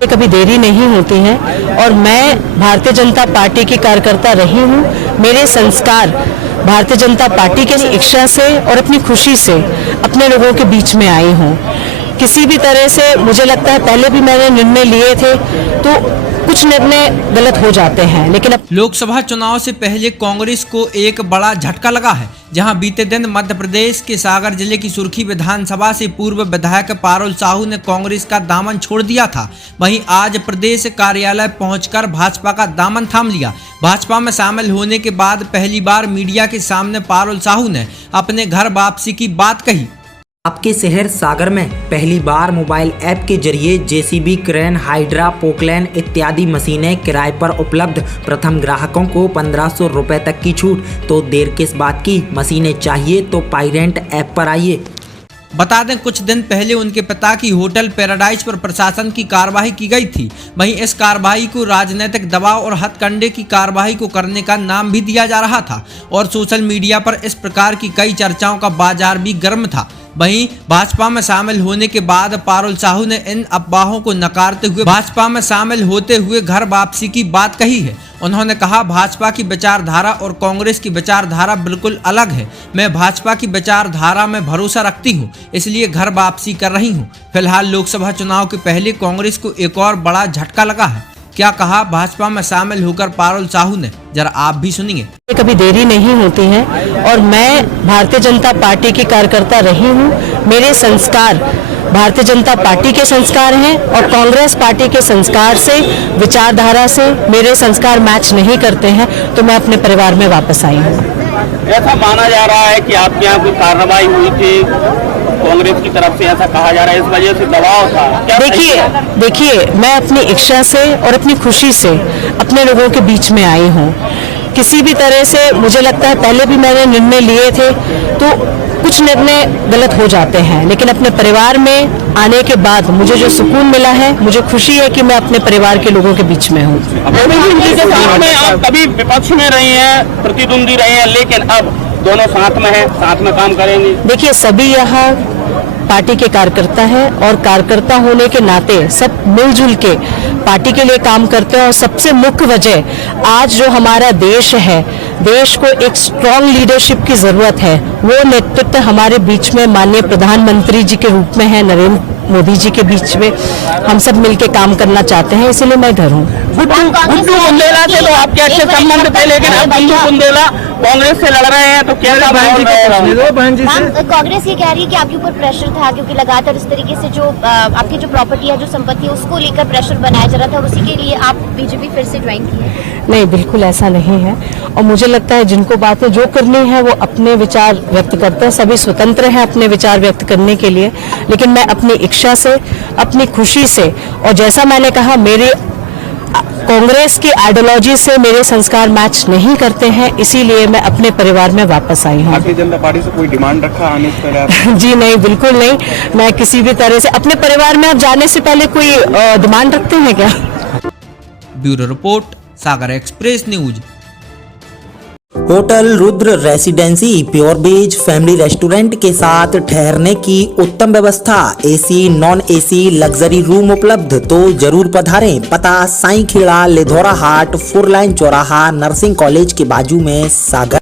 कभी देरी नहीं होती है और मैं भारतीय जनता पार्टी की कार्यकर्ता रही हूँ। मेरे संस्कार भारतीय जनता पार्टी की इच्छा से और अपनी खुशी से अपने लोगों के बीच में आई हूँ। किसी भी तरह से मुझे लगता है पहले भी मैंने निर्णय लिए थे तो कुछ निर्णय गलत हो जाते हैं, लेकिन अब लोकसभा चुनाव से पहले कांग्रेस को एक बड़ा झटका लगा है, जहां बीते दिन मध्य प्रदेश के सागर जिले की सुर्खी विधानसभा से पूर्व विधायक पारुल साहू ने कांग्रेस का दामन छोड़ दिया था। वहीं आज प्रदेश कार्यालय पहुंचकर भाजपा का दामन थाम लिया। भाजपा में शामिल होने के बाद पहली बार मीडिया के सामने पारुल साहू ने अपने घर वापसी की बात कही। आपके शहर सागर में पहली बार मोबाइल ऐप के जरिए जेसीबी, क्रेन, हाइड्रा, पोकलैन इत्यादि मशीनें किराए पर उपलब्ध। प्रथम ग्राहकों को 1500 रुपए तक की छूट। तो देर किस बात की, मशीनें चाहिए तो पाईरेंट ऐप पर आइए। बता दें, कुछ दिन पहले उनके पिता की होटल पैराडाइज पर प्रशासन की कार्रवाई की गई थी। वहीं इस कार्रवाई को राजनीतिक दबाव और हथकंडे की कार्रवाई को करने का नाम भी दिया जा रहा था और सोशल मीडिया पर इस प्रकार की कई चर्चाओं का बाजार भी गर्म था। वहीं भाजपा में शामिल होने के बाद पारुल साहू ने इन अफवाहों को नकारते हुए भाजपा में शामिल होते हुए घर वापसी की बात कही है। उन्होंने कहा, भाजपा की विचारधारा और कांग्रेस की विचारधारा बिल्कुल अलग है। मैं भाजपा की विचारधारा में भरोसा रखती हूं, इसलिए घर वापसी कर रही हूं। फिलहाल लोकसभा चुनाव के पहले कांग्रेस को एक और बड़ा झटका लगा है। क्या कहा भाजपा में शामिल होकर पारुल साहू ने, जरा आप भी सुनिए। कभी देरी नहीं होती है और मैं भारतीय जनता पार्टी की कार्यकर्ता रही हूँ। मेरे संस्कार भारतीय जनता पार्टी के संस्कार हैं और कांग्रेस पार्टी के संस्कार से, विचारधारा से मेरे संस्कार मैच नहीं करते हैं, तो मैं अपने परिवार में वापस आई हूँ। ऐसा माना जा रहा है कि आपके यहाँ कोई कार्रवाई हुई थी कांग्रेस की तरफ से, ऐसा कहा जा रहा है, इस वजह से दबाव था। देखिए, मैं अपनी इच्छा से और अपनी खुशी से अपने लोगों के बीच में आई हूँ। किसी भी तरह से मुझे लगता है पहले भी मैंने निर्णय लिए थे तो कुछ निर्णय गलत हो जाते हैं, लेकिन अपने परिवार में आने के बाद मुझे जो सुकून मिला है, मुझे खुशी है कि मैं अपने परिवार के लोगों के बीच में हूँ। आप कभी विपक्ष में रही हैं, प्रतिद्वंदी रहे हैं, लेकिन अब दोनों साथ में हैं, साथ में काम करेंगे। देखिए, सभी यहाँ पार्टी के कार्यकर्ता हैं और कार्यकर्ता होने के नाते सब मिलजुल के पार्टी के लिए काम करते हैं। और सबसे मुख्य वजह आज जो हमारा देश है, देश को एक स्ट्रॉन्ग लीडरशिप की जरूरत है। वो नेतृत्व हमारे बीच में माननीय प्रधानमंत्री जी के रूप में है, नरेंद्र मोदी जी के बीच में हम सब मिलके काम करना चाहते हैं, इसीलिए मैं इधर हूँ। गुड्डू बुंदेला से तो आपके अच्छे संबंध थे, लेकिन अब गुड्डू बुंदेला कांग्रेस से लड़ रहे हैं, तो क्या कांग्रेस ये कह रही है कि आपके ऊपर प्रेशर था, क्योंकि लगातार इस तरीके से जो आपकी जो प्रॉपर्टी है, जो संपत्ति है, उसको लेकर प्रेशर बनाया जा रहा था और उसी के लिए आप बीजेपी फिर से ज्वाइन किए। नहीं, बिल्कुल ऐसा नहीं है। और मुझे लगता है जिनको बातें जो करनी है वो अपने विचार व्यक्त करते हैं, सभी स्वतंत्र हैं अपने विचार व्यक्त करने के लिए, लेकिन मैं अपनी इच्छा से, अपनी खुशी से, और जैसा मैंने कहा, मेरे कांग्रेस की आइडियोलॉजी से मेरे संस्कार मैच नहीं करते हैं, इसीलिए मैं अपने परिवार में वापस आई हूँ। भारतीय जनता पार्टी से कोई डिमांड रखा आने से? जी नहीं, बिल्कुल नहीं। मैं किसी भी तरह से अपने परिवार में अब जाने से पहले कोई डिमांड रखते हैं क्या? Bureau report, Sagar express news. Hotel Rudra residency pure veg family restaurant के साथ ठहरने की उत्तम व्यवस्था, AC, non AC, luxury room उपलब्ध। तो जरूर पधारें। पता साईं खेड़ा, लिधौरा हाट, 4 लाइन चौराहा, नर्सिंग कॉलेज के बाजू में, सागर।